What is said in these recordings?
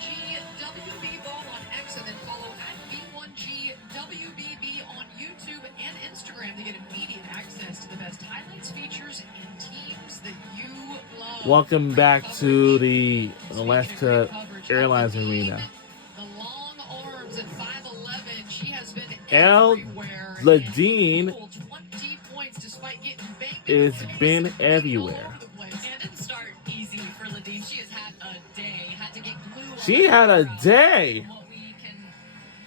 B1GWB Ball on X, and then follow at B1GWBB on YouTube and Instagram to get immediate access to the best highlights, features, and teams that you love. Welcome back to the Alaska Airlines Arena. The long arms at 5'11", she has been everywhere. Ladine has been everywhere. And it didn't start easy for Ladine. She has had a day. Had to get glue on She had a day.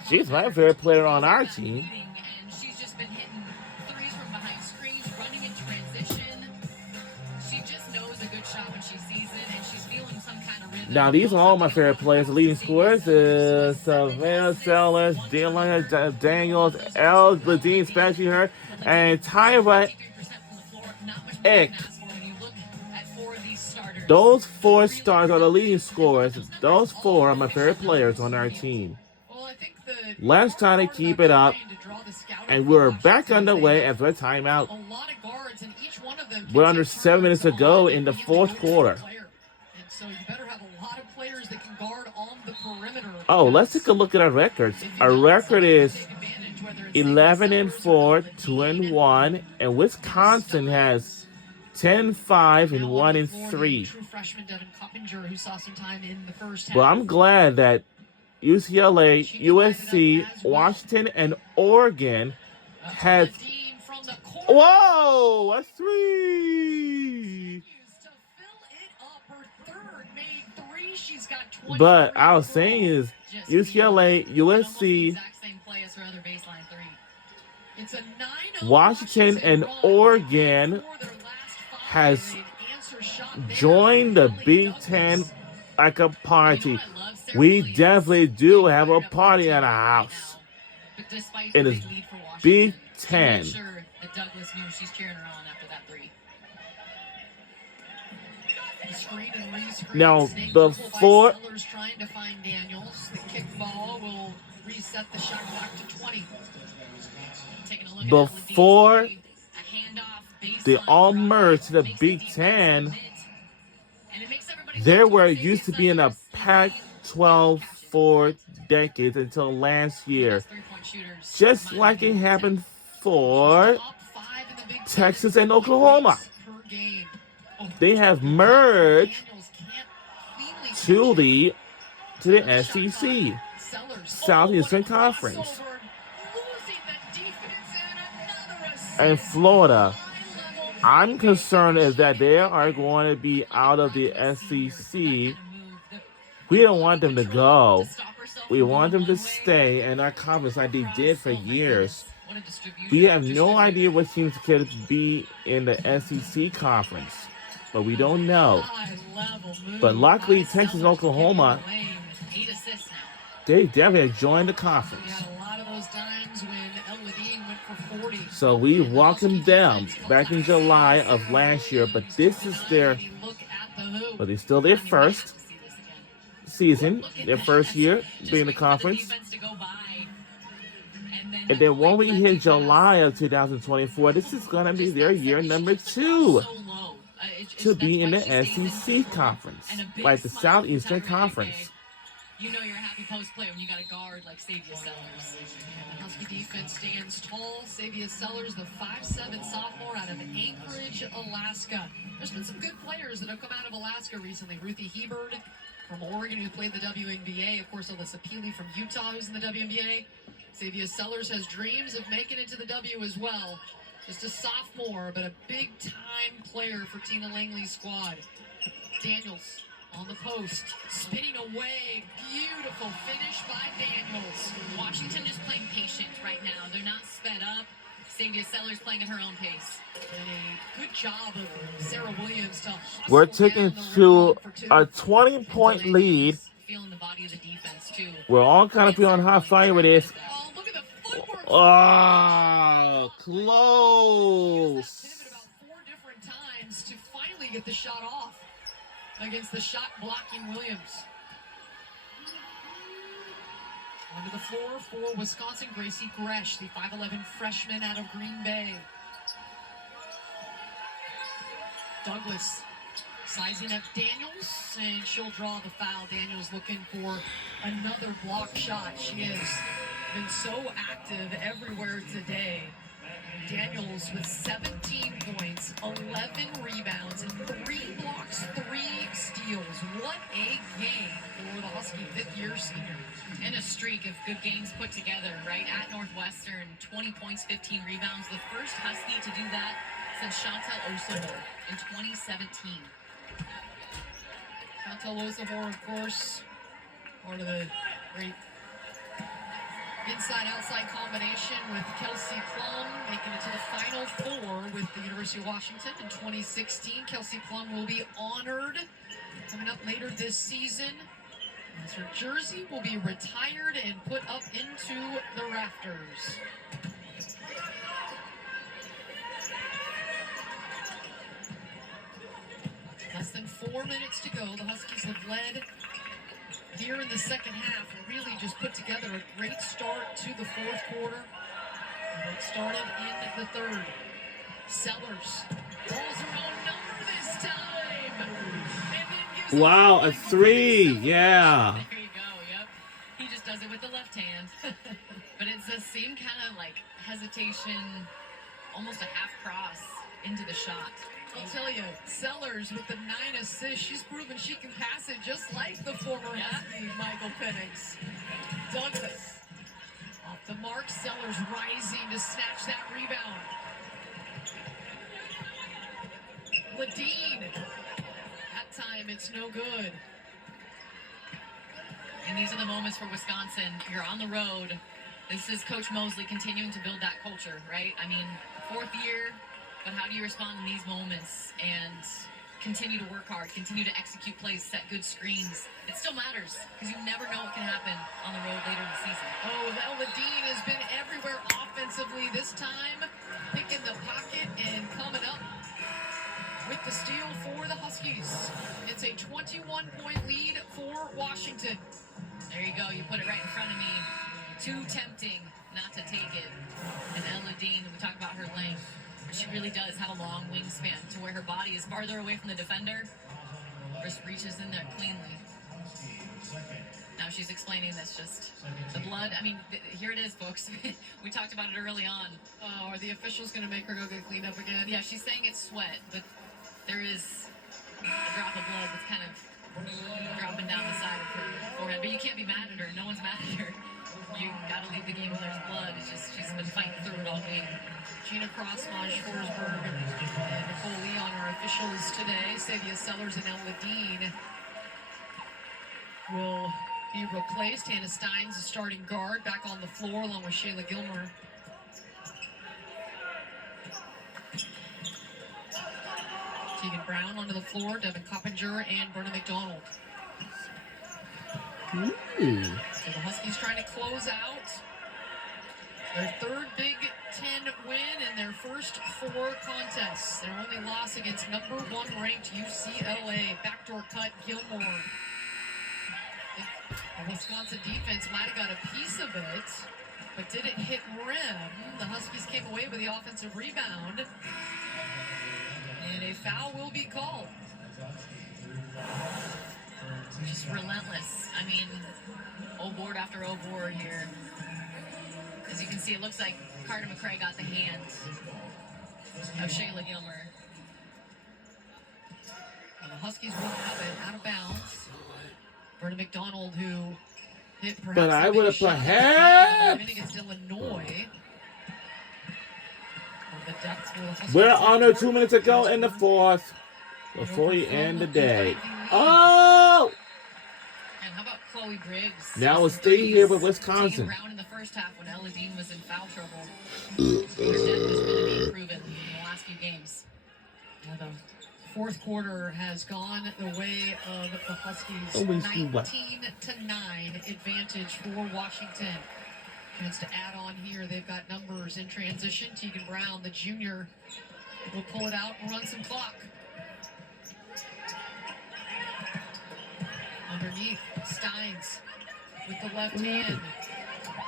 She's my favorite player on our team. And she's just been hitting threes from behind screens, running in transition. She just knows a good shot when she sees it, and she's feeling some kind of rhythm. Now, these are all my favorite players. The leading scorers is Savannah Sellers, Dylan Daniels, Elle Ladine, especially her, and Tyra Eck. Those four stars are the leading scorers. Those four are my favorite players on our team. Let's try to keep it up. And we're back underway after a timeout. We're under 7 minutes to go in the fourth quarter. Oh, let's take a look at our records. Our record is 11-4, 2-1, and Wisconsin has 10-5 and 1-3. Well, I'm glad that UCLA, USC, Washington, and Oregon had. Whoa, a three! But I was saying is UCLA, USC, Washington, and Oregon has joined the Big Ten like a party. We definitely do have a party at our house. It is Big Ten. Now, before they all merged to the Big Ten, they were used to be in a Pac-12 for decades until last year. Just like it happened for Texas and Oklahoma. They have merged to the SEC, Southeastern Conference. And Florida, I'm concerned is that they are going to be out of the SEC. We don't want them to go. We want them to stay in our conference like they did for years. We have no idea what teams could be in the SEC conference, but we don't know. But luckily, Texas and Oklahoma, they definitely have joined the conference. So we welcomed them back in July of last year, but this is but it's still their first season, their first year being in the conference. And then when we hit July of 2024, this is going to be their year number 2 to be in the SEC conference, like the Southeastern Conference. You know you're a happy post player when you got a guard like Savia Sellers. The Husky defense stands tall. Savia Sellers, the 5'7" sophomore out of Anchorage, Alaska. There's been some good players that have come out of Alaska recently. Ruthie Hebert from Oregon, who played the WNBA. Of course, Alyssa Peely from Utah, who's in the WNBA. Savia Sellers has dreams of making it to the W as well. Just a sophomore, but a big-time player for Tina Langley's squad. Daniels on the post, spinning away. Beautiful finish by Daniels. Washington just playing patient right now. They're not sped up. Savia Sellers playing at her own pace. And a good job of Sarah Williams to We're taking to a 20-point lead. Feeling the body of the defense too. We're all kind of feeling hot fire with this. Oh, look at the footwork. Oh, close. About 4 different times to finally get the shot off against the shot blocking Williams. Onto the floor for Wisconsin, Gracie Gresh, the 5'11" freshman out of Green Bay. Douglas Sizing up Daniels, and she'll draw the foul. Daniels looking for another block shot. She has been so active everywhere today. Daniels with 17 points, 11 rebounds, and 3 blocks, 3 steals. What a game for the Husky fifth-year senior. And a streak of good games put together, right? At Northwestern, 20 points, 15 rebounds. The first Husky to do that since Chantal Osomor in 2017. Chantal Osomor, of course, part of the great inside-outside combination with Kelsey Plum, making it to the Final Four with the University of Washington in 2016. Kelsey Plum will be honored coming up later this season, as her jersey will be retired and put up into the rafters. Less than 4 minutes to go. The Huskies have led here in the second half. Really just put together a great start to the fourth quarter. And it started in the third. Sellers calls her own number this time. And then gives Wow, a 3. Yeah. There you go, yep. He just does it with the left hand. But it's the same kind of like hesitation, almost a half cross into the shot. I'll tell you, Sellers with the 9 assists, she's proven she can pass it just like the former Husky, Michael Penix. Douglas off the mark, Sellers rising to snatch that rebound. Ladine, that time it's no good. And these are the moments for Wisconsin. You're on the road. This is Coach Mosley continuing to build that culture, right? I mean, 4th year, but how do you respond in these moments and continue to work hard, continue to execute plays, set good screens? It still matters because you never know what can happen on the road later in the season. Oh, Ladine has been everywhere offensively this time, picking the pocket and coming up with the steal for the Huskies. It's a 21-point lead for Washington. There you go. You put it right in front of me. Too tempting not to take it. And Ladine, we talk about her length. She really does have a long wingspan to where her body is farther away from the defender. Just reaches in there cleanly. Now she's explaining this just the blood. I mean, here it is, folks. We talked about it early on. Oh, are the officials going to make her go get cleaned up again? Yeah, she's saying it's sweat, but there is a drop of blood that's kind of dropping down the side of her forehead. But you can't be mad at her. No one's mad at her. You got to leave the game when there's blood. It's just she's been fighting through it all game. Gina Crossmont, Forsberg, and Nicole Leon are officials today. Savia Sellers and Ladine will be replaced. Hannah Steins, the starting guard, back on the floor along with Shayla Gilmer. Tegan Brown onto the floor, Devin Coppinger, and Brenna McDonald. So the Huskies trying to close out their third Big Ten win in their first 4 contests. Their only loss against number 1 ranked UCLA. Backdoor cut, Gilmore. The Wisconsin defense might have got a piece of it, but didn't hit rim. The Huskies came away with the offensive rebound, and a foul will be called. Just relentless. I mean, O-board after O-board here. As you can see, it looks like Carter McCray got the hand of Shayla Gilmer. And the Huskies will have it out of bounds. Brenna McDonald, who hit perhaps But I the would have biggest shot of the perhaps. game against Illinois. The depth for the Huskies. We're under 2 minutes ago in the fourth. Before we end the day. Oh! And how about Chloe Briggs? Now we'll stay here with Wisconsin. Taking round in the first half when Ladine was in foul trouble. Her depth has been proven in the last few games. Yeah, the fourth quarter has gone the way of the Huskies. Always do what? 19-9 advantage for Washington. Chance to add on here. They've got numbers in transition. Tegan Brown, the junior, will pull it out and run some clock. Underneath, Steins with the left hand.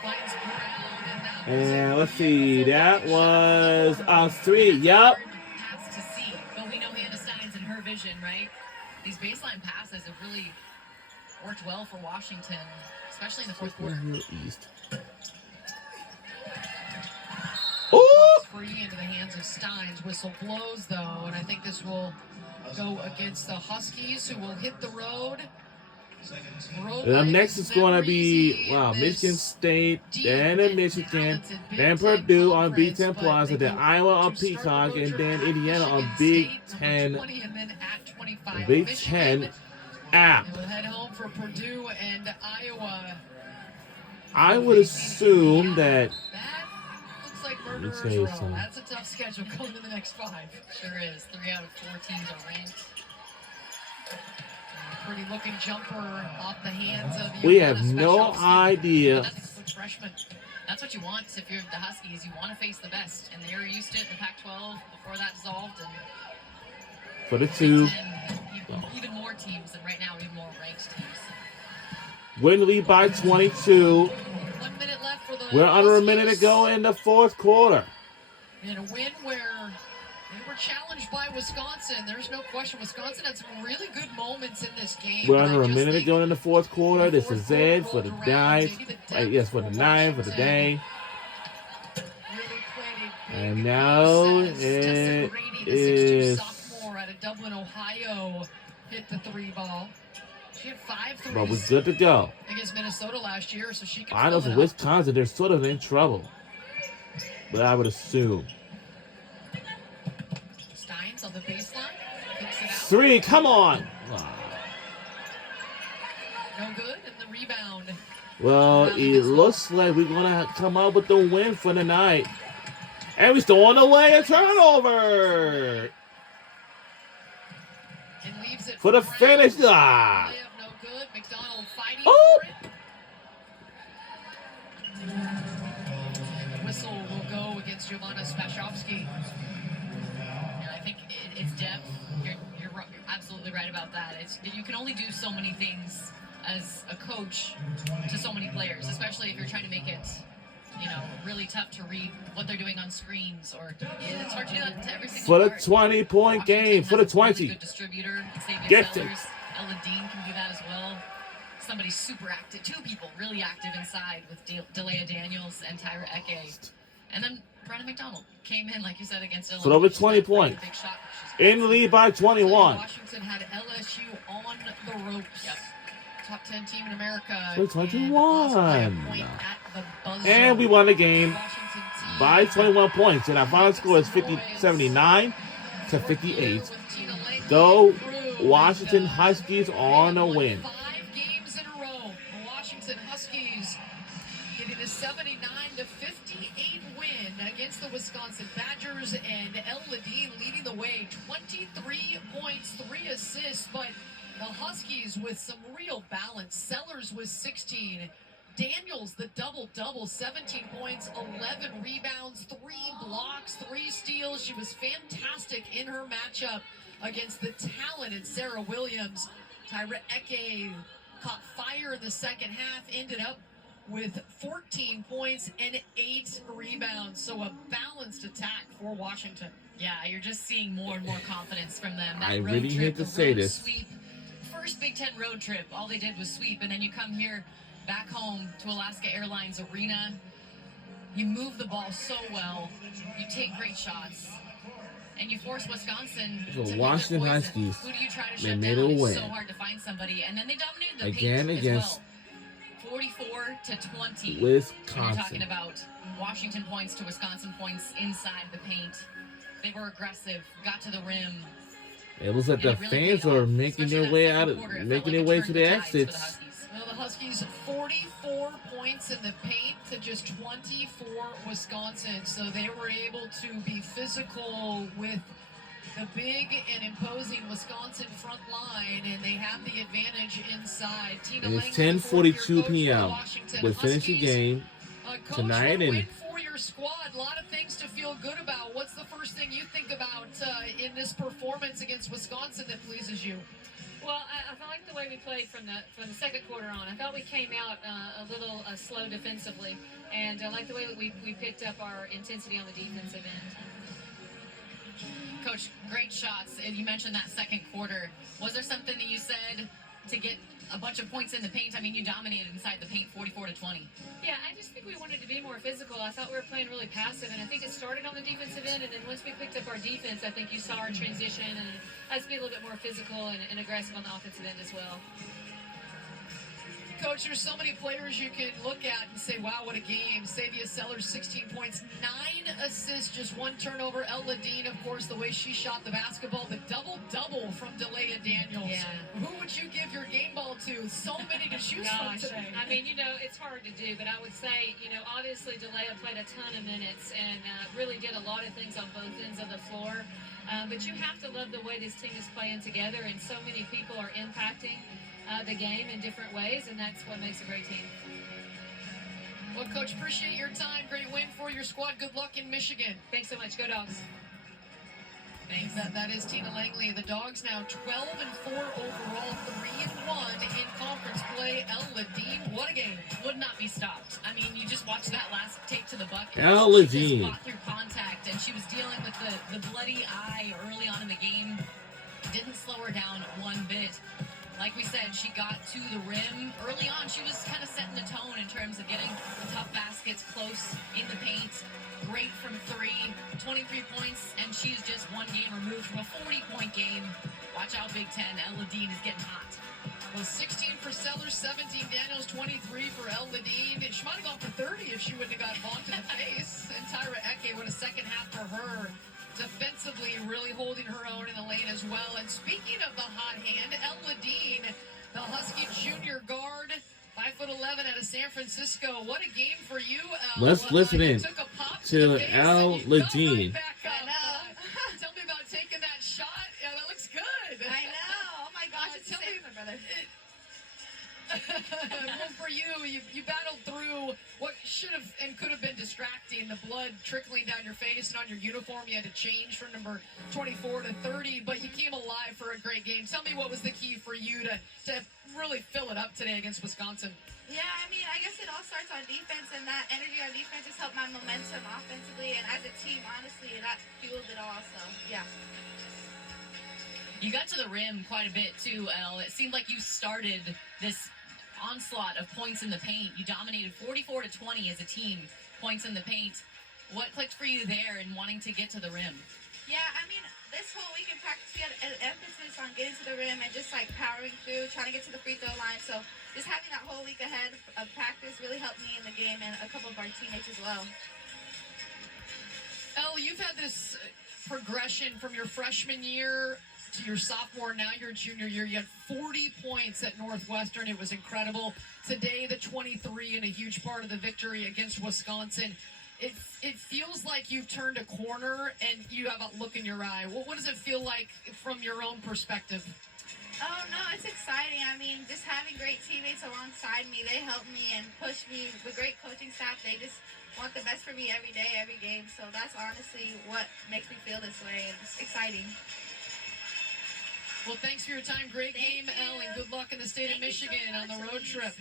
Finds Brown, and that was And let's see, that was a 3. Yup. Has to see, but we know Hannah Steins and her vision, right? These baseline passes have really worked well for Washington, especially in the fourth quarter. East. Oh! Free into the hands of Steins. Whistle blows, though, and I think this will go against the Huskies, who will hit the road. And up next is going to be, Michigan State, then Michigan, then Purdue on Big Ten Plus, and then Iowa on Peacock, and then Indiana on Big Ten app. We'll head home for Purdue and Iowa. I would assume that. That looks like murderer's row. That's a tough schedule going to the next 5. Sure is. 3 out of 4 teams are ranked. Pretty looking jumper off the hands of the We have no idea. Freshman. That's what you want if you're the Huskies. You want to face the best, and they were used to it in the Pac-12 before that dissolved. And for the 2. Even more teams, and right now even more ranked teams. Win lead by 22. 1 minute left for the We're under a Huskies. minute to go in the fourth quarter. In a win where they were challenged by Wisconsin. There's no question. Wisconsin had some really good moments in this game. We're under a minute to go in the fourth quarter. This is it for the night. Yes, for the night, for the day. And now it is. Sophomore out of Dublin, Ohio, hit the 3 ball. She had 5 threes. But we're good to go. Against Minnesota last year, so she can. I know for Wisconsin, they're sort of in trouble. But I would assume. Steins on the baseline. 3, come on. No good, and the rebound. Well, it looks like we're going to come out with the win for the night. And we're still on the way, a turnover. And leaves it for the Brown. finish. No good. McDonald fighting for it. And the whistle will go against Jovana Spashovsky. Yeah, I think it's depth. You're absolutely right about that. You can only do so many things as a coach to so many players, especially if you're trying to make it, really tough to read what they're doing on screens, or it's hard to do that to every single for the part. 20-point game, for the 20. Good distributor, Get it. Sellers, Ella Dean can do that as well. Somebody super active, 2 people really active inside with Delia Daniels and Tyra Eke. And then Brenna McDonald came in, like you said, against Illinois. For over 20 points. In the lead by 21. Washington had LSU on the ropes. Yep. Top 10 team in America. For 21. And And we won the game by 21 points. And our final score is 79 to 58. Go Washington Huskies on a win. 5 games in a row. The Washington Huskies getting a 79 to 58 win against the Wisconsin Badgers, and El Ladine leading the way, 23 points, 3 assists, but the Huskies with some real balance. Sellers with 16. Daniels, the double-double, 17 points, 11 rebounds, 3 blocks, 3 steals. She was fantastic in her matchup against the talented Sarah Williams. Tyra Eke caught fire in the second half, ended up with 14 points and 8 rebounds. So a balanced attack for Washington. Yeah, you're just seeing more and more confidence from them. That I road really trip, hate to the say road this. Sweep, first Big Ten road trip, all they did was sweep, and then you come here back home to Alaska Airlines Arena. You move the ball so well. You take great shots. And you force Wisconsin The to Washington be their poison. Huskies, Who do you try to they shut made down? a It's win. so hard to find somebody. And then they dominated the Again paint against as well. 44 to 20. When you're talking Wisconsin. about Washington points to Wisconsin points inside the paint. They were aggressive, got to the rim. It was like the And it really fans paid were off, making especially their that way second out of, quarter. It felt making like their it way turned to the the tides for the exits. Huskies. Well, the Huskies 44 points in the paint to just 20 for Wisconsin. So they were able to be physical with the big and imposing Wisconsin front line, and they have the advantage inside. Tina And Lang, it's the 4th-year 10:42 coach for p.m. Washington We finish the Huskies. game Coach, tonight, what a and win for your squad. A lot of things to feel good about. What's the first thing you think about in this performance against Wisconsin that pleases you? Well, I like the way we played from the second quarter on. I thought we came out a little slow defensively, and I like the way that we picked up our intensity on the defensive end. Coach, great shots. And you mentioned that second quarter. Was there something that you said to get a bunch of points in the paint? I mean, you dominated inside the paint 44-20. Yeah, I just think we wanted to be more physical. I thought we were playing really passive, and I think it started on the defensive end, and then once we picked up our defense, I think you saw our transition and us be a little bit more physical and aggressive on the offensive end as well. Coach, there's so many players you can look at and say, wow, what a game. Savia Sellers, 16 points, 9 assists, just 1 turnover. El Ladine, of course, the way she shot the basketball, the double-double from Delia Daniels. Yeah. Who would you give your game ball to? So many to choose from today. I mean, it's hard to do, but I would say, obviously Delia played a ton of minutes and really did a lot of things on both ends of the floor. But you have to love the way this team is playing together, and so many people are impacting the game in different ways, and that's what makes a great team. Well, Coach, appreciate your time. Great win for your squad. Good luck in Michigan. Thanks so much. Go Dogs. Thanks. That is Tina Langley. The Dogs now 12-4 overall, 3-1 in conference play. El Ladine, what a game. Would not be stopped. I mean, you just watched that last take to the bucket. El She Ladine. just fought through contact, and she was dealing with the bloody eye early on in the game. Didn't slow her down one bit. Like we said, she got to the rim. Early on, she was kind of setting the tone in terms of getting the tough baskets close in the paint. Great from 3, 23 points, and she's just one game removed from a 40-point game. Watch out, Big Ten. El Ladine is getting hot. Well, 16 for Sellers, 17 Daniels, 23 for El Ladine. She might have gone for 30 if she wouldn't have got bonked in the face. And Tyra Eke, what a second half for her. Defensively, really holding her own in the lane as well. And speaking of the hot hand, El Ladine, the Husky junior guard, 5'11" out of San Francisco. What a game for you, El. Let's listen You in took a pop to the face El and you got Ladine. right back up. Tell me about taking that shot. Yeah, that looks good. I know. Oh my gosh, it's Tell me- my brother. Well, for you battled through what should have and could have been distracting. The blood trickling down your face and on your uniform. You had to change from number 24 to 30, but you came alive for a great game. Tell me what was the key for you to really fill it up today against Wisconsin. Yeah, I mean, I guess it all starts on defense, and that energy on defense just helped my momentum offensively, and as a team, honestly, that fueled it all. So, yeah. You got to the rim quite a bit, too, El. It seemed like you started this onslaught of points in the paint. You dominated 44-20 as a team, points in the paint. What clicked for you there in wanting to get to the rim? Yeah, I mean, this whole week in practice, we had an emphasis on getting to the rim and just, powering through, trying to get to the free throw line. So just having that whole week ahead of practice really helped me in the game and a couple of our teammates as well. Elle, you've had this progression from your freshman year to your sophomore, now your junior year. You had 40 points at Northwestern. It was incredible. Today, the 23 and a huge part of the victory against Wisconsin. It feels like you've turned a corner and you have a look in your eye. What does it feel like from your own perspective? Oh, no, it's exciting. I mean, just having great teammates alongside me, they help me and push me. The great coaching staff, they just want the best for me every day, every game. So that's honestly what makes me feel this way. It's exciting. Well, thanks for your time. Great game, Thank you. Elle, and good luck in the state of Thank you so Michigan on the much, road trip.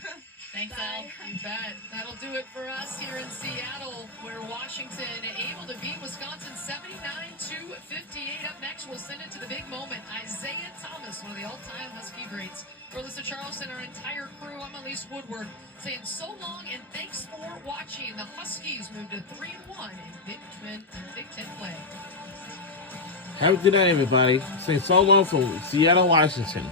Thanks, Bye. El. You bet. That'll do it for us here in Seattle, where Washington able to beat Wisconsin 79-58. Up next, we'll send it to the big moment. Isaiah Thomas, one of the all-time Husky greats. For Alyssa Charleston, our entire crew, I'm Elise Woodward, saying so long and thanks for watching. The Huskies move to 3-1 in Big Ten play. Have a good night, everybody. Say so long from Seattle, Washington.